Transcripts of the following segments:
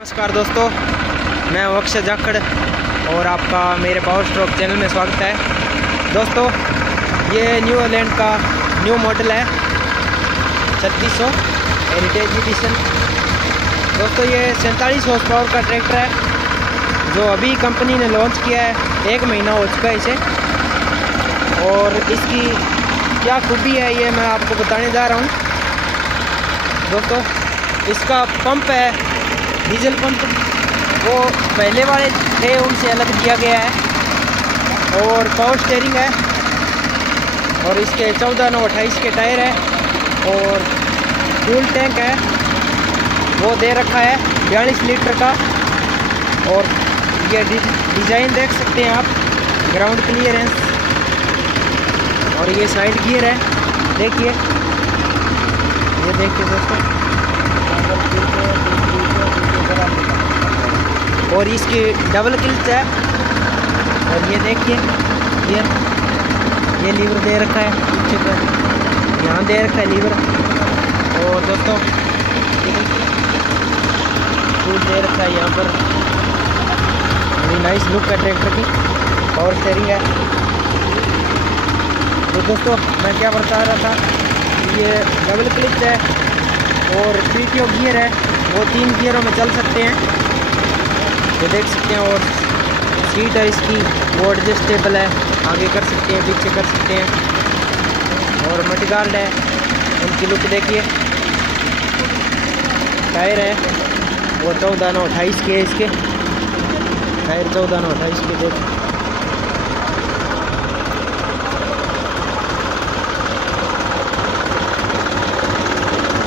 नमस्कार दोस्तों, मैं अक्षय जाखड़ और आपका मेरे पावर स्ट्रोक चैनल में स्वागत है। दोस्तों, ये न्यू लैंड का न्यू मॉडल है 3600 हेरिटेज एडिशन। दोस्तों, ये 47 हॉर्स पावर का ट्रैक्टर है जो अभी कंपनी ने लॉन्च किया है। 1 महीना हो चुका है इसे, और इसकी क्या खूबी है ये मैं आपको बताने जा रहा हूँ। दोस्तों, इसका पंप है डीजल पंप, वो पहले वाले थे उनसे अलग दिया गया है, और पावर स्टीयरिंग है, और इसके 14/9/28 के टायर है, और फ्यूल टैंक है वो दे रखा है 42 लीटर का। और ये डिज़ाइन देख सकते हैं आप, ग्राउंड क्लियरेंस, और ये साइड गियर है, देखिए, ये देखिए दोस्तों। और इसकी डबल क्लच है, और ये देखिए ये लीवर दे रखा है पीछे पर, यहाँ दे रखा है लीवर। और दोस्तों, टूल दे रखा है यहाँ पर। बड़ी नाइस लुक है ट्रैक्टर की, पावर स्टीयरिंग है। तो दोस्तों, मैं क्या बता रहा था, ये डबल क्लच है, और पीटीओ गियर है, वो 3 गियरों में चल सकते हैं, ये देख सकते हैं। और सीट है इसकी, वो एडजस्टेबल है, आगे कर सकते हैं, पीछे कर सकते हैं। और मडगार्ड है, उनकी लुक देखिए। टायर है वो 14/9/28 के है, इसके टायर 14/9/28 के देख।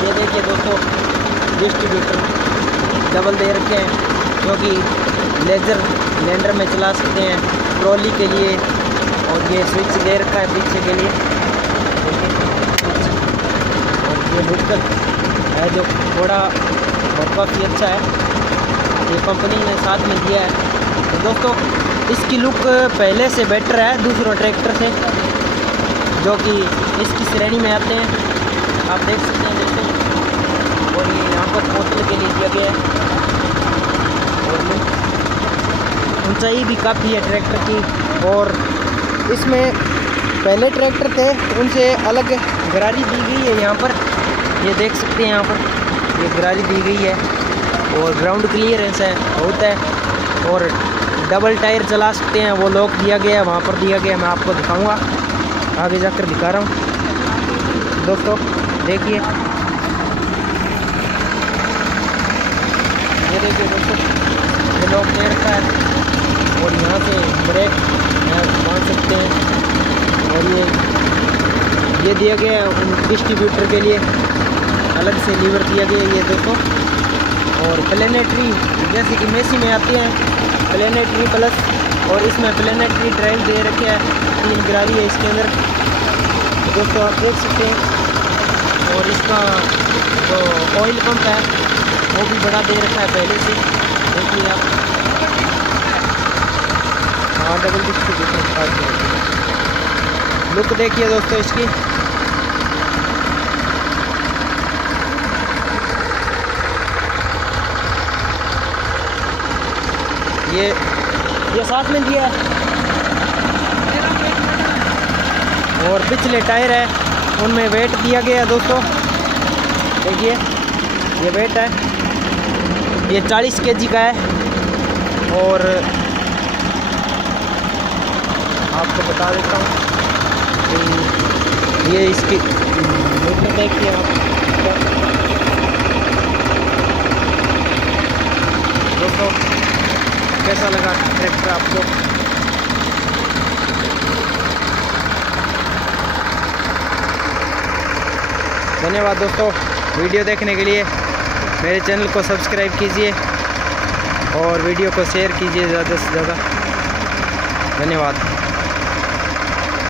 ये देखिए दोस्तों, डिस्ट्रीब्यूटर डबल दे रखे हैं, जो कि लेजर लैंडर में चला सकते हैं, ट्रॉली के लिए। और ये स्विच दे रखा है पीछे के लिए, और ये लुक है जो थोड़ा और काफ़ी अच्छा है, ये कंपनी ने साथ में दिया है। तो दोस्तों, इसकी लुक पहले से बेटर है दूसरों ट्रैक्टर से जो कि इसकी श्रेणी में आते हैं, आप देख सकते हैं दोस्तों। और ये यहाँ पर बोतल के लिए दिया गया है, और ऊंचाई भी काफ़ी है ट्रैक्टर की। और इसमें पहले ट्रैक्टर थे उनसे अलग गरारी दी गई है यहाँ पर, ये देख सकते हैं यहाँ पर, ये गरारी दी गई है, और ग्राउंड क्लियरेंस है बहुत है। और डबल टायर चला सकते हैं, वो लॉक दिया गया है, वहाँ पर दिया गया है, मैं आपको दिखाऊंगा, आगे जाकर दिखा रहा हूँ। दोस्तों देखिए, ये देखिए दोस्तों, ये लॉक दे रखा है, और यहाँ से ब्रेक बांध सकते हैं। और ये दिया गया है डिस्ट्रीब्यूटर के लिए, अलग से लीवर दिया गया है ये दोस्तों। और प्लेनेटरी, जैसे कि मेसी में आती है प्लेनेटरी प्लस, और इसमें प्लेनेटरी ड्राइव दे रखे है, 3 गरारी है इसके अंदर, तो दोस्तों आप देख सकते हैं। और इसका जो ऑयल पंप है वो भी बड़ा दे रखा है पहले से, देखिए आप। हाँ, डबल डिस्ट्रीब्यूटर लुक देखिए दोस्तों इसकी। ये साथ में दिया है, और पिछले टायर है उनमें वेट दिया गया दोस्तों, देखिए ये वेट है, ये 40 kg का है। और आपको बता देता हूँ कि ये इसकी मोटर देखिए आप दोस्तों, कैसा लगा ट्रैक्टर आपको। धन्यवाद दोस्तों, वीडियो देखने के लिए। मेरे चैनल को सब्सक्राइब कीजिए और वीडियो को शेयर कीजिए ज़्यादा से ज़्यादा। धन्यवाद।